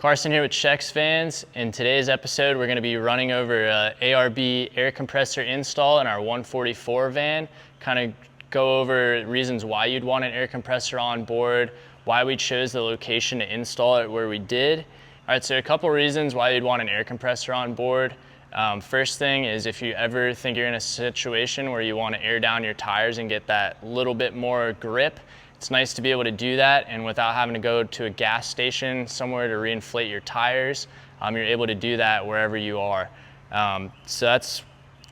Carson here with Chex Fans. In today's episode, we're going to be running over ARB Air Compressor install in our 144 van, kind of go over reasons why you'd want an air compressor on board, why we chose the location to install it where we did. All right, so a couple reasons why you'd want an air compressor on board. First thing is if you ever think you're in a situation where you want to air down your tires and get that little bit more grip, it's nice to be able to do that, and without having to go to a gas station somewhere to reinflate your tires, you're able to do that wherever you are. So that's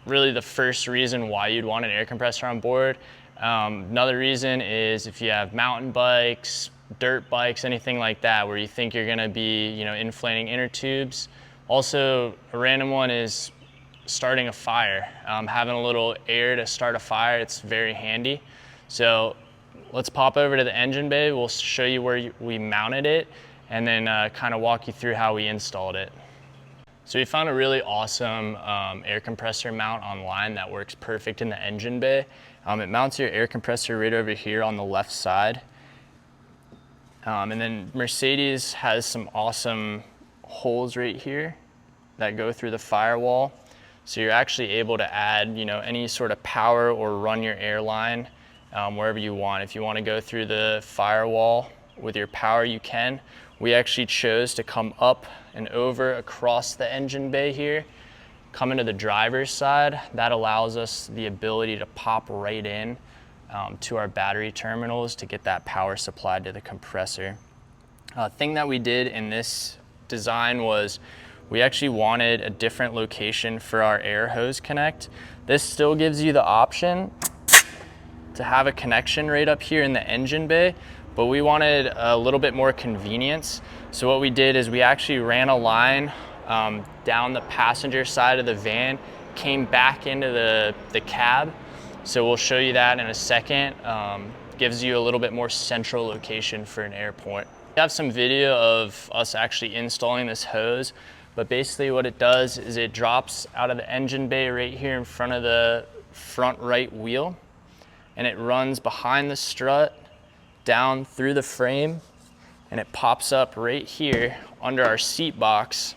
really the first reason why you'd want an air compressor on board. Another reason is if you have mountain bikes, dirt bikes, anything like that, where you think you're going to be, inflating inner tubes. Also, a random one is starting a fire. Having a little air to start a fire, it's very handy. So let's pop over to the engine bay. We'll show you where we mounted it and then kind of walk you through how we installed it. So we found a really awesome air compressor mount online that works perfect in the engine bay. It mounts your air compressor right over here on the left side. And then Mercedes has some awesome holes right here that go through the firewall. So you're actually able to add, any sort of power or run your airline wherever you want. If you want to go through the firewall with your power, you can. We actually chose to come up and over across the engine bay here, come into the driver's side. That allows us the ability to pop right in to our battery terminals to get that power supplied to the compressor. Thing that we did in this design was we actually wanted a different location for our air hose connect. This still gives you the option to have a connection right up here in the engine bay, but we wanted a little bit more convenience. So what we did is we actually ran a line down the passenger side of the van, came back into the cab. So we'll show you that in a second. Gives you a little bit more central location for an air point. We have some video of us actually installing this hose, but basically what it does is it drops out of the engine bay right here in front of the front right wheel, and it runs behind the strut, down through the frame, and it pops up right here under our seat box.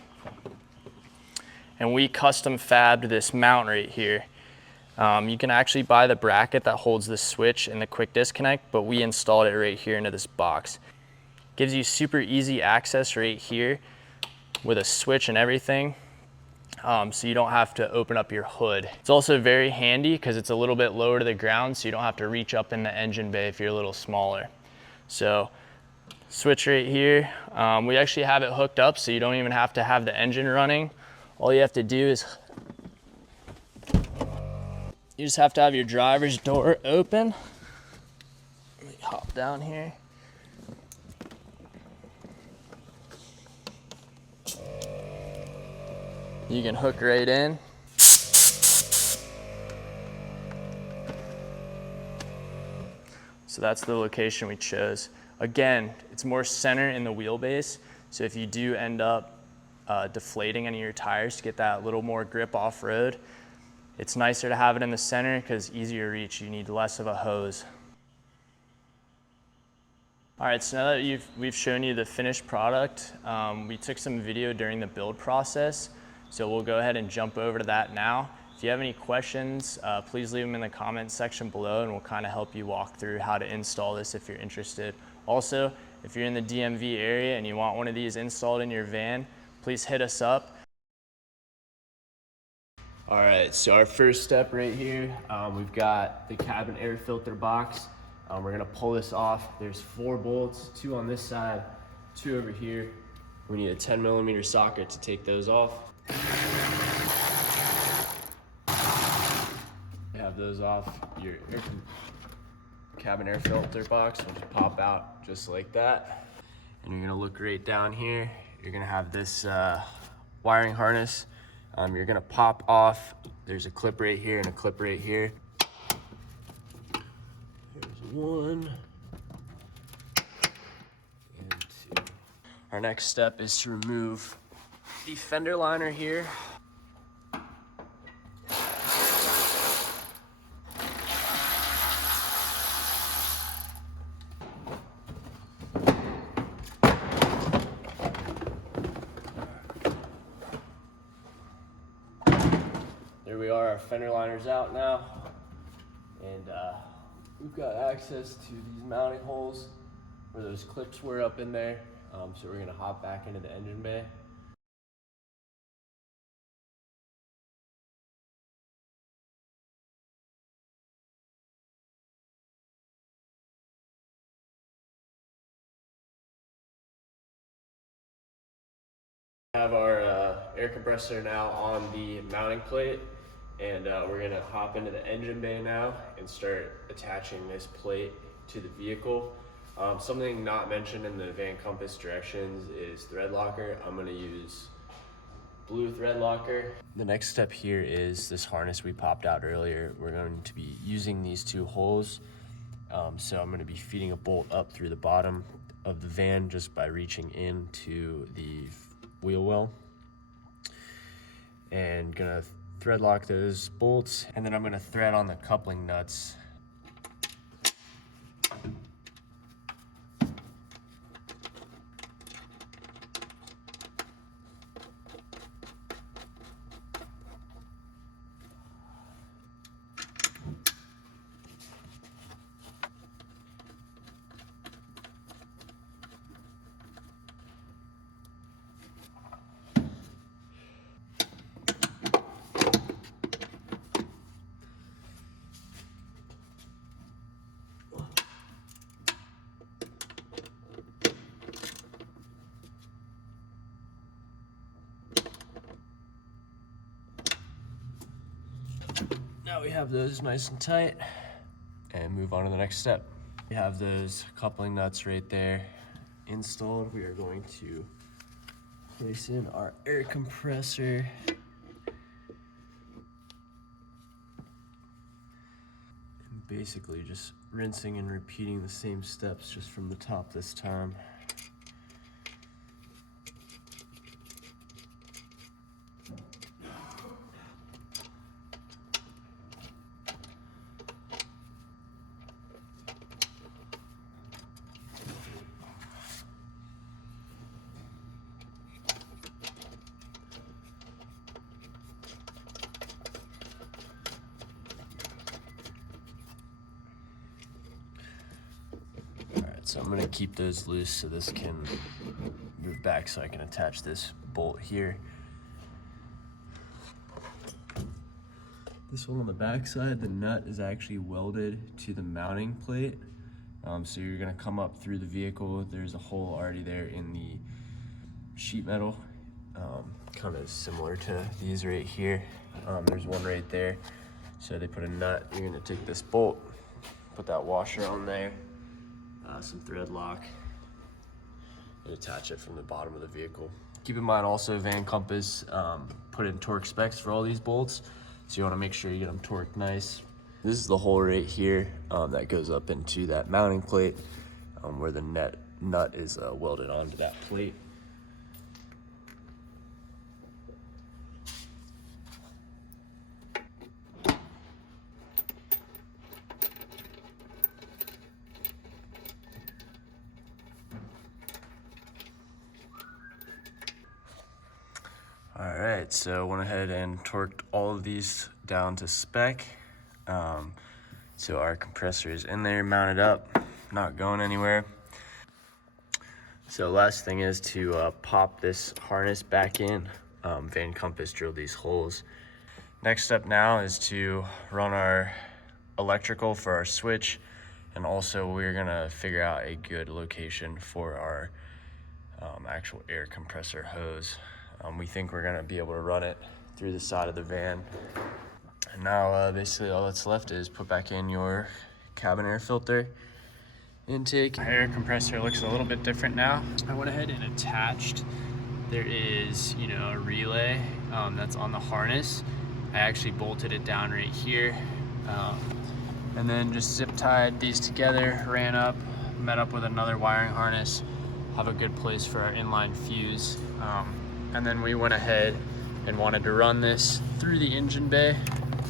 And we custom fabbed this mount right here. You can actually buy the bracket that holds the switch and the quick disconnect, but we installed it right here into this box. Gives you super easy access right here with a switch and everything. So you don't have to open up your hood. It's also very handy because it's a little bit lower to the ground, so you don't have to reach up in the engine bay if you're a little smaller. So switch right here. We actually have it hooked up so you don't even have to have the engine running. All you have to do is you just have to have your driver's door open. Let me hop down here. You can hook right in. So that's the location we chose. Again, it's more center in the wheelbase. So if you do end up deflating any of your tires to get that little more grip off-road, it's nicer to have it in the center because easier reach. You need less of a hose. All right, so now that we've shown you the finished product, we took some video during the build process. So we'll go ahead and jump over to that now. If you have any questions, please leave them in the comments section below, and we'll kind of help you walk through how to install this if you're interested. Also, if you're in the DMV area and you want one of these installed in your van, please hit us up. All right, so our first step right here, we've got the cabin air filter box. We're gonna pull this off. There's 4 bolts, 2 on this side, 2 over here. We need a 10mm socket to take those off. Have those off your cabin air filter box, which will pop out just like that. And you're gonna look right down here. You're gonna have this wiring harness. You're gonna pop off. There's a clip right here and a clip right here. There's 1 and 2. Our next step is to remove the fender liner here. there we are, our fender liner's out now. And we've got access to these mounting holes where those clips were up in there. So we're gonna hop back into the engine bay. Have our air compressor now on the mounting plate, and we're gonna hop into the engine bay now and start attaching this plate to the vehicle. Something not mentioned in the Van Compass directions is thread locker. I'm gonna use blue thread locker. The next step here is this harness we popped out earlier. We're going to be using these two holes. So I'm gonna be feeding a bolt up through the bottom of the van just by reaching into the wheel well, and gonna thread lock those bolts, and then I'm gonna thread on the coupling nuts. Now we have those nice and tight, and move on to the next step. We have those coupling nuts right there installed. We are going to place in our air compressor. And basically just rinsing and repeating the same steps just from the top this time. So I'm gonna keep those loose so this can move back so I can attach this bolt here. This one on the back side, the nut is actually welded to the mounting plate. So you're gonna come up through the vehicle. There's a hole already there in the sheet metal, kind of similar to these right here. There's one right there. So they put a nut. You're gonna take this bolt, put that washer on there, some thread lock, and attach it from the bottom of the vehicle. Keep in mind also Van Compass put in torque specs for all these bolts, so you want to make sure you get them torqued nice. This is the hole right here that goes up into that mounting plate where the nut is welded onto that plate. All right, so went ahead and torqued all of these down to spec. So our compressor is in there, mounted up, not going anywhere. So last thing is to pop this harness back in. Van Compass drilled these holes. Next step now is to run our electrical for our switch, and also we're gonna figure out a good location for our actual air compressor hose. We think we're gonna be able to run it through the side of the van. And now basically all that's left is put back in your cabin air filter intake. Our air compressor looks a little bit different now. I went ahead and attached, there is, a relay that's on the harness. I actually bolted it down right here. And then just zip tied these together, ran up, met up with another wiring harness, have a good place for our inline fuse. And then we went ahead and wanted to run this through the engine bay.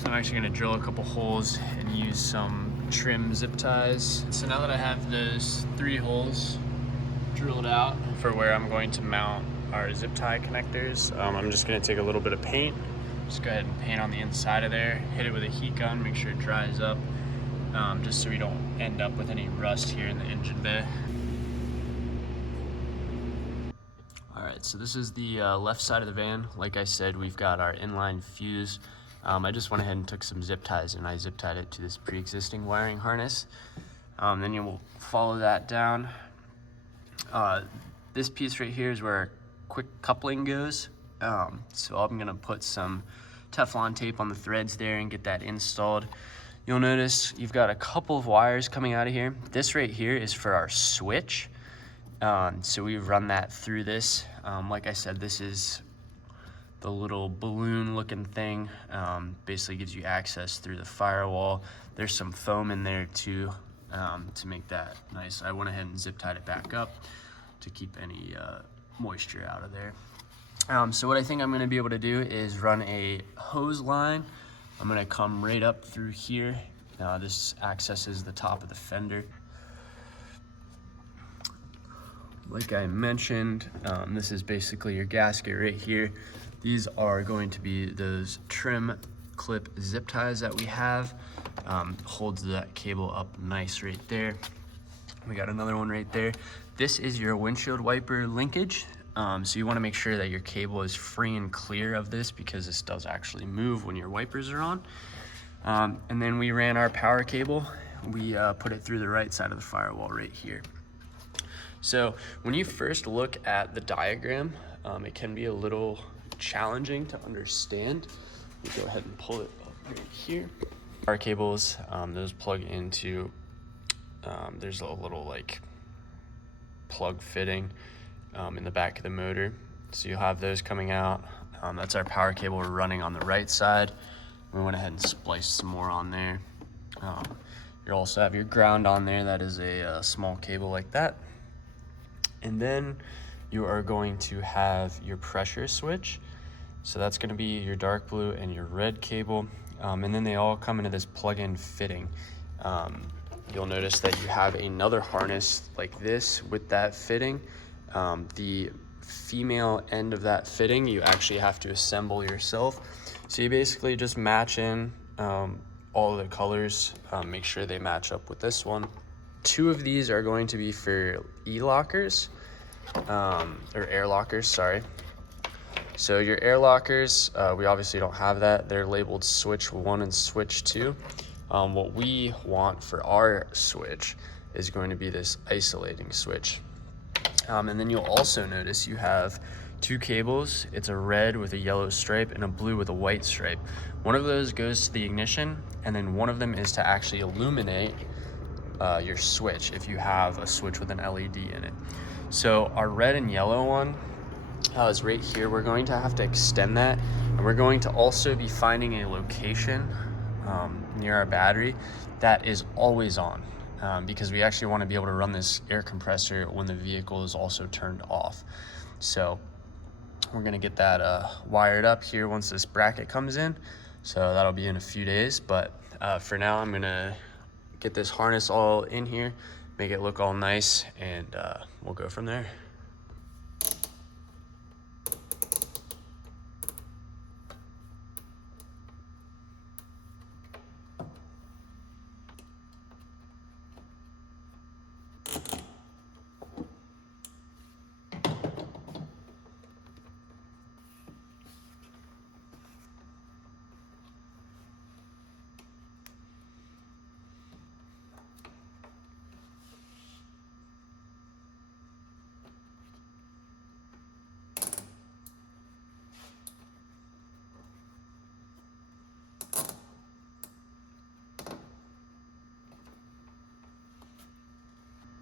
So I'm actually gonna drill a couple holes and use some trim zip ties. So now that I have those 3 holes drilled out for where I'm going to mount our zip tie connectors, I'm just gonna take a little bit of paint, Just go ahead and paint on the inside of there, hit it with a heat gun, make sure it dries up, just so we don't end up with any rust here in the engine bay. All right, so this is the left side of the van. Like I said, we've got our inline fuse. I just went ahead and took some zip ties and I zip tied it to this pre-existing wiring harness. Then you will follow that down. This piece right here is where our quick coupling goes. So I'm gonna put some Teflon tape on the threads there and get that installed. You'll notice you've got a couple of wires coming out of here. This right here is for our switch. So we run that through this. Like I said, this is the little balloon looking thing. Basically gives you access through the firewall. There's some foam in there too, to make that nice. I went ahead and zip tied it back up to keep any moisture out of there. So what I think I'm gonna be able to do is run a hose line. I'm gonna come right up through here. This accesses the top of the fender. Like I mentioned, this is basically your gasket right here. These are going to be those trim clip zip ties that we have. Holds that cable up nice right there. We got another one right there. This is your windshield wiper linkage. So you want to make sure that your cable is free and clear of this, because this does actually move when your wipers are on. And then we ran our power cable. We put it through the right side of the firewall right here. So when you first look at the diagram, it can be a little challenging to understand. We go ahead and pull it up right here. Our cables, those plug into, there's a little like plug fitting in the back of the motor. So you'll have those coming out. That's our power cable we're running on the right side. We went ahead and spliced some more on there. You also have your ground on there. That is a small cable like that. And then you are going to have your pressure switch. So that's going to be your dark blue and your red cable. And then they all come into this plug-in fitting. You'll notice that you have another harness like this with that fitting. The female end of that fitting you actually have to assemble yourself. So you basically just match in all the colors, make sure they match up with this one. 2 of these are going to be for e-lockers, or air lockers, sorry. So your air lockers, we obviously don't have that. They're labeled switch 1 and switch 2. What we want for our switch is going to be this isolating switch. And then you'll also notice you have 2 cables. It's a red with a yellow stripe and a blue with a white stripe. One of those goes to the ignition, and then one of them is to actually illuminate your switch if you have a switch with an LED in it. So our red and yellow one is right here. We're going to have to extend that, and we're going to also be finding a location near our battery that is always on, because we actually want to be able to run this air compressor when the vehicle is also turned off. So we're going to get that wired up here once this bracket comes in. So that'll be in a few days, but for now I'm going to get this harness all in here, make it look all nice, and we'll go from there.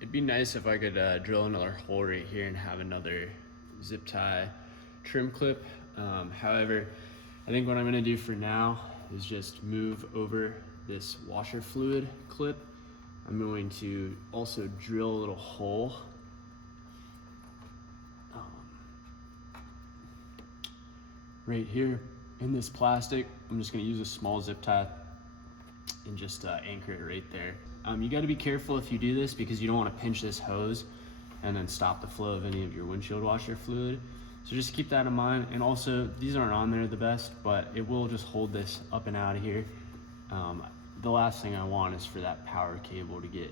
It'd be nice if I could drill another hole right here and have another zip tie trim clip. However, I think what I'm gonna do for now is just move over this washer fluid clip. I'm going to also drill a little hole right here in this plastic. I'm just gonna use a small zip tie and just anchor it right there. You got to be careful if you do this, because you don't want to pinch this hose and then stop the flow of any of your windshield washer fluid. So just keep that in mind. And also, these aren't on there the best, but it will just hold this up and out of here. The last thing I want is for that power cable to get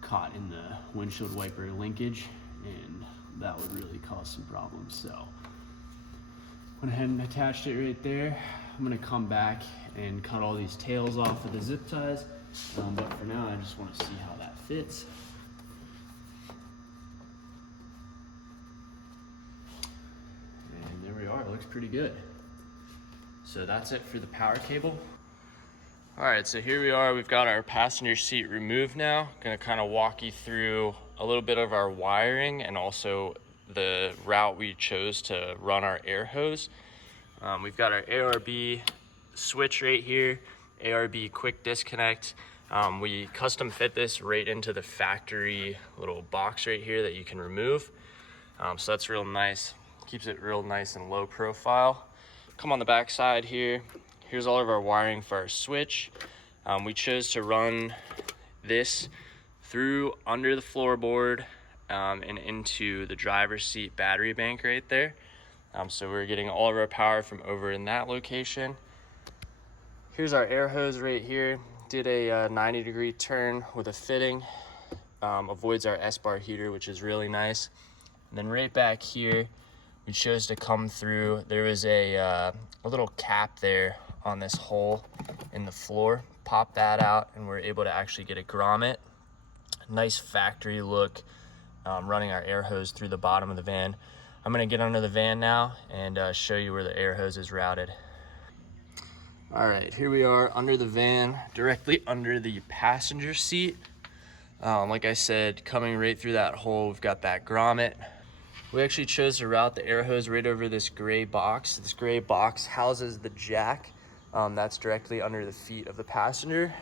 caught in the windshield wiper linkage, and that would really cause some problems. So went ahead and attached it right there. I'm gonna come back and cut all these tails off of the zip ties, but for now I just want to see how that fits. And there we are, it looks pretty good. So that's it for the power cable. All right, so here we are. We've got our passenger seat removed now. Gonna kind of walk you through a little bit of our wiring and also the route we chose to run our air hose. We've got our ARB switch right here, ARB quick disconnect. We custom fit this right into the factory little box right here that you can remove. So that's real nice. Keeps it real nice and low profile. Come on the back side here. Here's all of our wiring for our switch. We chose to run this through under the floorboard and into the driver's seat battery bank right there. So we're getting all of our power from over in that location. Here's our air hose right here. Did a 90-degree turn with a fitting. Avoids our S-bar heater, which is really nice. And then right back here, we chose to come through. There was a little cap there on this hole in the floor. Pop that out and we're able to actually get a grommet. Nice factory look, running our air hose through the bottom of the van. I'm gonna get under the van now and show you where the air hose is routed. All right, here we are under the van, directly under the passenger seat. Like I said, coming right through that hole, we've got that grommet. We actually chose to route the air hose right over this gray box. This gray box houses the jack. That's directly under the feet of the passenger.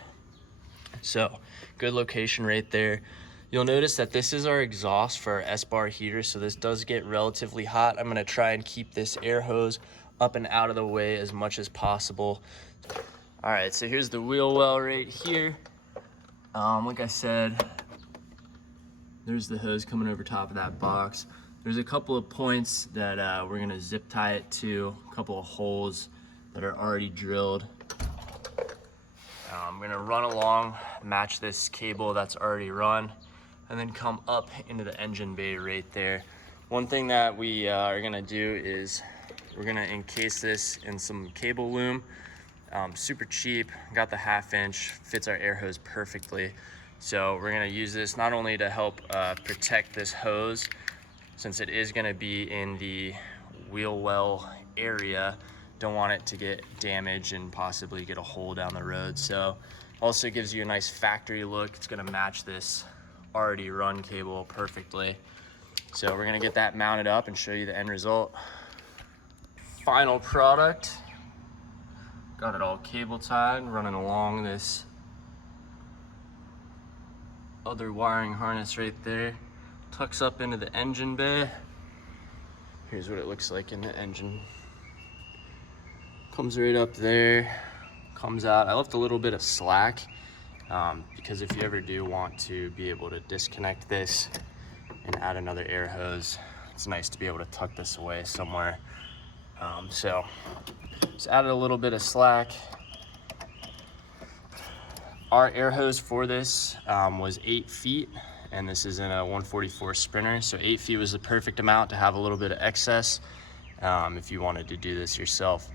So good location right there. You'll notice that this is our exhaust for our S-bar heater, so this does get relatively hot. I'm gonna try and keep this air hose up and out of the way as much as possible. All right, so here's the wheel well right here. Like I said, there's the hose coming over top of that box. There's a couple of points that we're gonna zip tie it to, a couple of holes that are already drilled. I'm gonna run along, match this cable that's already run, and then come up into the engine bay right there. One thing that we are gonna do is we're gonna encase this in some cable loom. Super cheap, got the 1/2 inch, fits our air hose perfectly. So we're gonna use this not only to help protect this hose, since it is gonna be in the wheel well area, don't want it to get damaged and possibly get a hole down the road. So also gives you a nice factory look. It's gonna match this already run cable perfectly. So we're gonna get that mounted up and show you the end result. Final product. Got it all cable tied, running along this other wiring harness right there. Tucks up into the engine bay. Here's what it looks like in the engine. Comes right up there, comes out. I left a little bit of slack because if you ever do want to be able to disconnect this and add another air hose, it's nice to be able to tuck this away somewhere. So just added a little bit of slack. Our air hose for this was 8 feet, and this is in a 144 Sprinter. So 8 feet was the perfect amount to have a little bit of excess if you wanted to do this yourself.